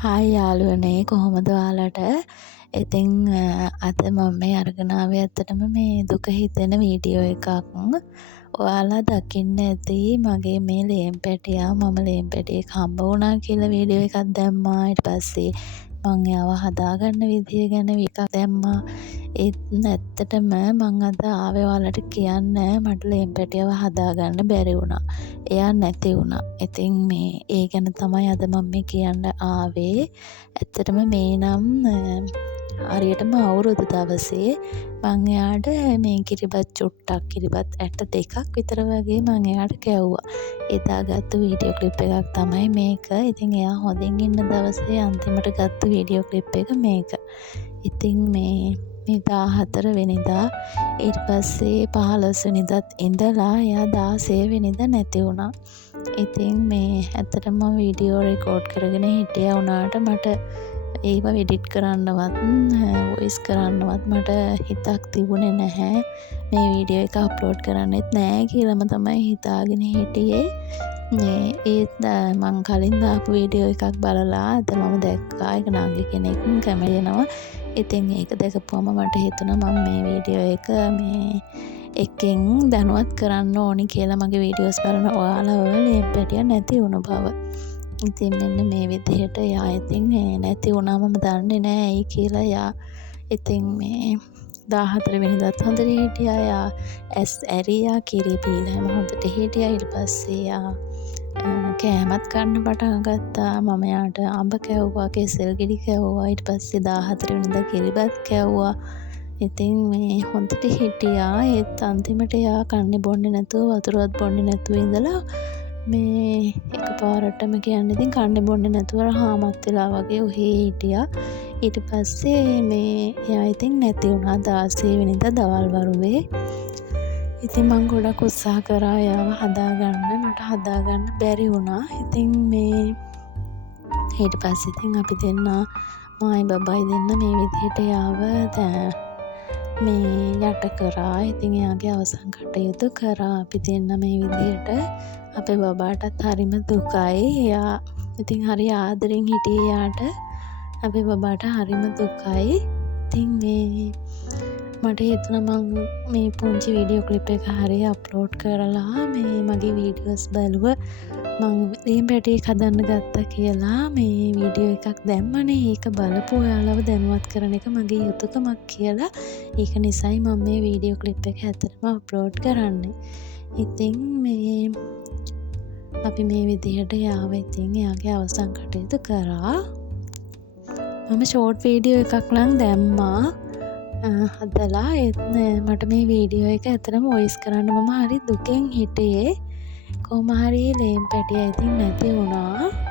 Hi යාළුවනේ කොහොමද ඔයාලට? ඉතින් අද මම මේ අරගෙන ආවේ ඇත්තටම මේ දුක හිතෙන වීඩියෝ එකක්. ඔයාලා දකින්න ඇති මගේ මේ ලේම් පැටියා මම ලේම් පැටියෙක් හම්බ වුණා කියලා වීඩියෝ එකක් දැම්මා. ඊට පස්සේ මං එයාව හදාගන්න විදිය ගැන එකක් දැම්මා. ඒත් ඇත්තටම මං අද ආවේ ඔයාලට කියන්න මට ලේම් පැටියව හදාගන්න බැරි වුණා. එයා නැති වුණා. ඉතින් මේ ඒ ගැන තමයි අද මම මේ කියන්න ආවේ. ඇත්තටම මේ නම් හරියටම අවුරුදු දවසේ මං එයාට මේ කිරිබත් චුට්ටක් කිරිබත් ඇට දෙකක් විතර වගේ මං එයාට කැව්වා. එදා ගත්ත වීඩියෝ ක්ලිප් එකක් තමයි මේක. ඉතින් එයා හොඳින් ඉන්න දවසේ අන්තිමට ගත්ත වීඩියෝ ක්ලිප් එක මේක. ඉතින් මේ 14 වෙනිදා ඊට පස්සේ 15 වෙනිදාත් ඉඳලා එයා 16 වෙනිදා නැති වුණා. ඉතින් මේ ඇත්තටම මම වීඩියෝ රෙකෝඩ් කරගෙන හිටියා වුණාට මට ඒව එඩිට් කරන්නවත් වොයිස් කරන්නවත් මට හිතක් තිබුණේ නැහැ. මේ වීඩියෝ එක අප්ලෝඩ් කරන්නෙත් නැහැ කියලාම තමයි හිතාගෙන හිටියේ. ඒත් මං කලින් දාපු වීඩියෝ එකක් බලලා අද මම දැක්කා ඒක නංගි කෙනෙක් කැමතිනවා. ඉතින් ඒක දැකපුවම මට හිතුණා මම මේ වීඩියෝ එක මේ එකෙන් දැනුවත් කරන්න ඕනි කියලා මගේ වීඩියෝස් බලන ඔයාලව ලේම් පැටියා නැති වුණ බව. ඉතින් මෙන්න මේ විදිහට එයා ඉතින් නැති වුණාම මම දන්නේ නෑ ඇයි කියලා එයා ඉතින් මේ 14 වෙනිදාත් හොඳට හිටියා. එයා ඇස් ඇරියා කිරි බීලා හැම හොඳට හිටියා. ඊට පස්සේ එයා කෑමත් කන්න පටන් ගත්තා. මම එයාට අඹ කැව්වා, කෙසෙල් ගෙඩි කැව්වා. ඊට පස්සේ 14 වෙනිදා කිරිබත් කැව්වා. ඉතින් මේ හොඳට හිටියා. ඒත් අන්තිමට එයා කන්නේ බොන්නේ නැතුව වතුරවත් බොන්නේ නැතුව ඉඳලා මේ එකපාරටම කියන්නේ ඉතින් කන්නේ බොන්නේ නැතුව හාමත් වෙලා වගේ ඔහේ හිටියා. ඊට පස්සේ මේ එයා ඉතින් නැති වුණා 16 වෙනිදා දවල් වරුවේ. ඉතින් මං ගොඩක් උත්සාහ කරා එයාව හදාගන්න. මට හදාගන්න බැරි වුණා. ඉතින් මේ ඊට පස්සේ ඉතින් අපි දෙන්නා මායි බබයි දෙන්න මේ විදිහට එයාව මේ යට කරා. ඉතින් එයාගේ අවසන් කටයුතු කරා අපි දෙන්න මේ විදිහට. අපේ බබාටත් හරිම දුකයි. එයා ඉතින් හරි ආදරෙන් හිටියේ එයාට. අපේ බබාට හරිම දුකයි. ඉතින් මේ මට හිතුණා මං මේ පුංචි වීඩියෝ ක්ලිප් එක හරිය අප්ලෝඩ් කරලා මේ මගේ වීඩියෝස් බලුවා. මං ලේම් පැටියෙක් හදන්න ගත්තා කියලා මේ වීඩියෝ එකක් දැම්මනේ. ඒක බලපු ඔයාලව දැනුවත් කරන එක මගේ යුතුකමක් කියලා. ඒක නිසායි මම මේ වීඩියෝ ක්ලිප් එක ඇත්තටම අප්ලෝඩ් කරන්නේ. ඉතින් මේ අපි මේ විදිහට යාව ඉතින් එයාගේ අවසන් කටයුතු කරා. මම ෂෝට් වීඩියෝ එකක් නම් දැම්මා හදලා. මට මේ වීඩියෝ එක ඇත්තටම වොයිස් කරන්න මම හරි දුකෙන් හිටියේ. කොහොම හරි ලේම් පැටියා ඉතින් නැති වුණා.